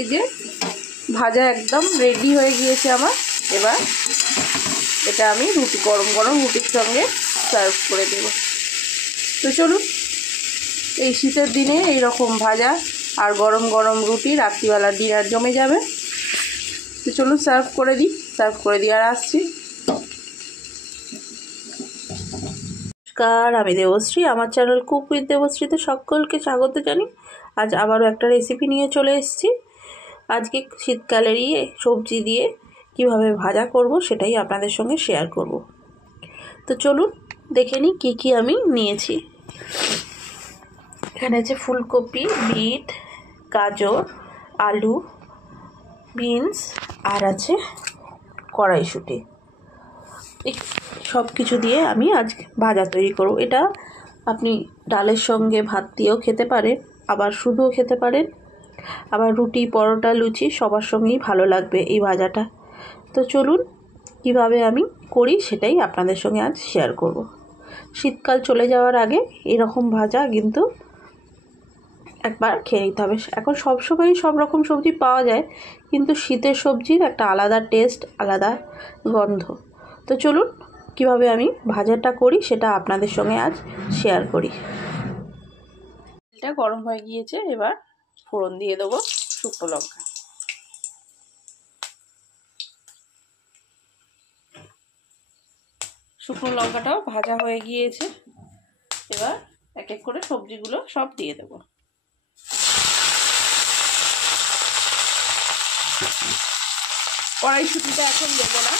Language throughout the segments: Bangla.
এই যে ভাজা একদম রেডি হয়ে গিয়েছে আমার। এবার এটা আমি গরম গরম রুটির সঙ্গে সার্ভ করে দেব। তো চলুন, এই শীতের দিনে এইরকম ভাজা আর গরম গরম রুটি রাত্রিবেলা ডিনার জমে যাবে। তো চলুন সার্ভ করে দিই আর আসছি। নমস্কার, আমি দেবশ্রী, আমার চ্যানেল কুক উইথ দেবশ্রীতে সকলকে স্বাগত জানি। আজ আবারও একটা রেসিপি নিয়ে চলে এসেছি। আজকে শীতকালেরই সবজি দিয়ে কিভাবে ভাজা করব সেটাই আপনাদের সঙ্গে শেয়ার করব। তো চলুন দেখে নিই কী কী আমি নিয়েছি। এখানে আছে ফুলকপি, বিট, গাজর, আলু, বিনস আর আছে কড়াইশুঁটি। এই সব কিছু দিয়ে আমি আজ ভাজা তৈরি করব। এটা আপনি ডালের সঙ্গে ভাত দিয়েও খেতে পারেন, আবার শুধুও খেতে পারেন, আবার রুটি, পরোটা, লুচি সবার সঙ্গেই ভালো লাগবে এই ভাজাটা। তো চলুন কিভাবে আমি করি সেটাই আপনাদের সঙ্গে আজ শেয়ার করব। শীতকাল চলে যাওয়ার আগে এরকম ভাজা কিন্তু একবার খেয়ে নিতে হবে। এখন সবসময়ই সব রকম সবজি পাওয়া যায়, কিন্তু শীতের সবজির একটা আলাদা টেস্ট, আলাদা গন্ধ। তো চলুন কিভাবে আমি ভাজাটা করি সেটা আপনাদের সঙ্গে আজ শেয়ার করি। তেলটা গরম হয়ে গিয়েছে, এবার ফোড়ন দিয়ে দেবো শুকনো লঙ্কা। শুকনো লঙ্কাটাও ভাজা হয়ে গিয়েছে, এবার এক এক করে সবজিগুলো সব দিয়ে দেবো। কড়াইশুঁটিটা এখন দেবো না,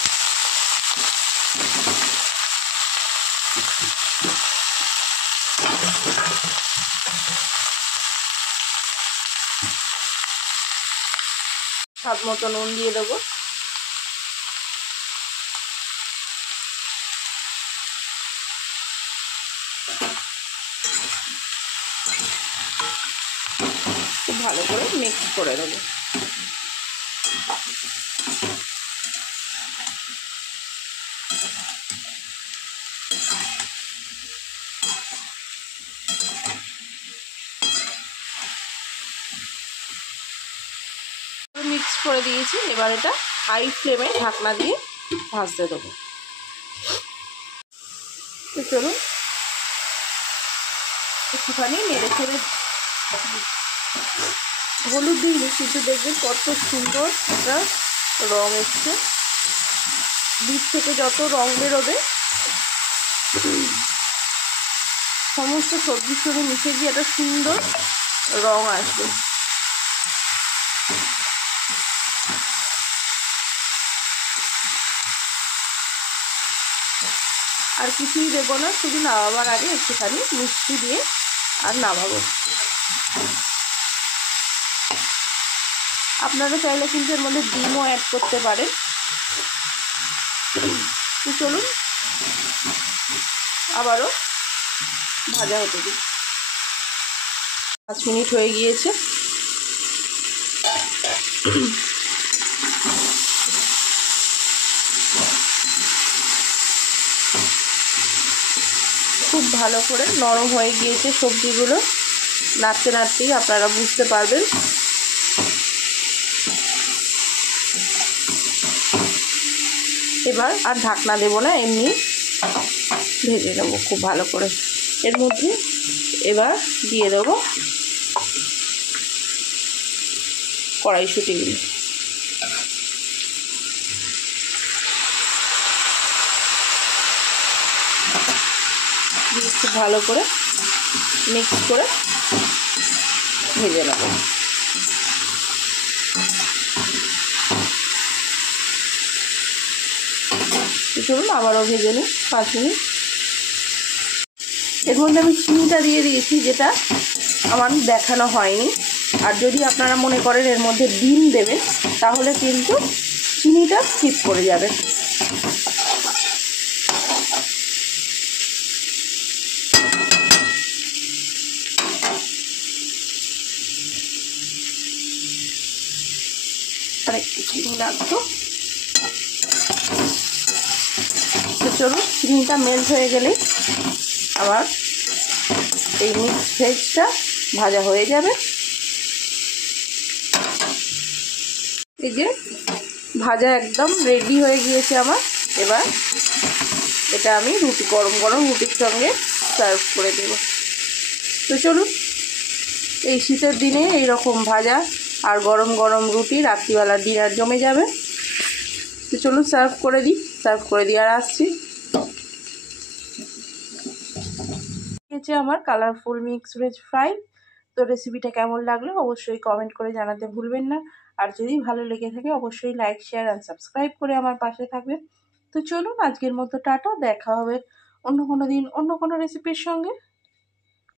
স্বাদ মতো নুন দিয়ে দেবো। খুব ভালো করে মিক্স করে দেবো। মিক্স করে দিয়েছি, এবার এটা হাই ফ্লেমে ঢাকনা দিয়ে ভাজতে দেবো। তো চলুন একটুখানি নেড়ে ছেড়ে, হলুদ দিইনি কিন্তু দেখবেন কত সুন্দর একটা রং এসছে। বীজ থেকে যত রং বেরোবে সমস্ত সবজির সঙ্গে মিশে গিয়ে একটা সুন্দর রং আসবে। আর কিছুই দেবো না, শুধু নামাবার আগে একটুখানি মিষ্টি দিয়ে আর নামাবো। আপনারা চাইলে কিন্তু এর মধ্যে ডিমও অ্যাড করতে পারেন। তো চলুন আবারও ভাজা হতে দিই। 5 মিনিট হয়ে গিয়েছে। খুব ভালো করে নরম হয়ে গিয়েছে সবজিগুলো, নাড়তে নাড়তেই আপনারা বুঝতে পারবেন। এবার আর ঢাকনা দেবো না, এমনি ভেজে নেবো খুব ভালো করে। এর মধ্যে এবার দিয়ে দেবো কড়াইশুঁটিগুলো। খুব ভালো করে মিক্স করে ভেজে নেব। চলুন আবারও ভেজে নিই 5 মিনিট। এর মধ্যে আমি চিনিটা দিয়ে দিয়েছি, যেটা আমার দেখানো হয়নি। আর যদি আপনারা মনে করেন এর মধ্যে ডিম দেবেন তাহলে কিন্তু চিনিটা স্কিপ করে যাবে। আর একটু চিনি লাগতো। তো চলুন চিনিটা মেল্ট হয়ে গেলে আবার এই মিক্স ভেজটা ভাজা হয়ে যাবে। এই যে ভাজা একদম রেডি হয়ে গিয়েছে আমার। এবার এটা আমি গরম গরম রুটির সঙ্গে সার্ভ করে দেব। তো চলুন, এই শীতের দিনে এইরকম ভাজা আর গরম গরম রুটি রাত্রিবেলার ডিনার জমে যাবে। তো চলুন সার্ভ করে দিই আর আসছি। আমার কালারফুল মিক্স ভেজ ফ্রাই। তো রেসিপিটা কেমন লাগলো অবশ্যই কমেন্ট করে জানাতে ভুলবেন না। আর যদি ভালো লেগে থাকে অবশ্যই লাইক, শেয়ার অ্যান্ড সাবস্ক্রাইব করে আমার পাশে থাকবেন। তো চলুন, আজকের মতো টাটা, দেখা হবে অন্য কোনো দিন অন্য কোনো রেসিপির সঙ্গে।